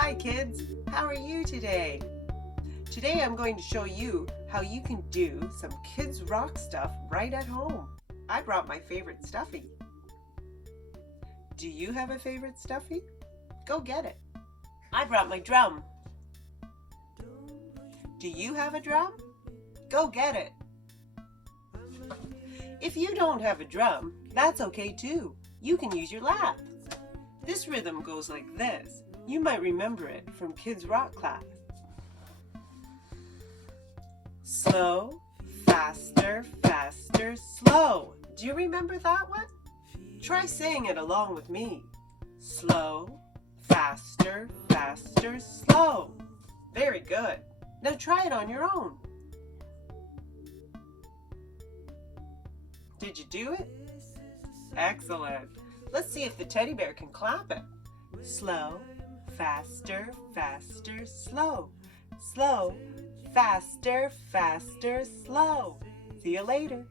Hi kids, how are you today? Today I'm going to show you how you can do some Kidzrock stuff right at home. I brought my favorite stuffy. Do you have a favorite stuffy? Go get it. I brought my drum. Do you have a drum? Go get it. If you don't have a drum, that's okay too. You can use your laugh. This rhythm goes like this. You might remember it from Kidzrock class. Slow, faster, faster, slow. Do you remember that one? Try saying it along with me. Slow, faster, faster, slow. Very good. Now try it on your own. Did you do it? Excellent. Let's see if the teddy bear can clap it. Slow, faster, faster, slow. Slow, faster, faster, slow. See you later.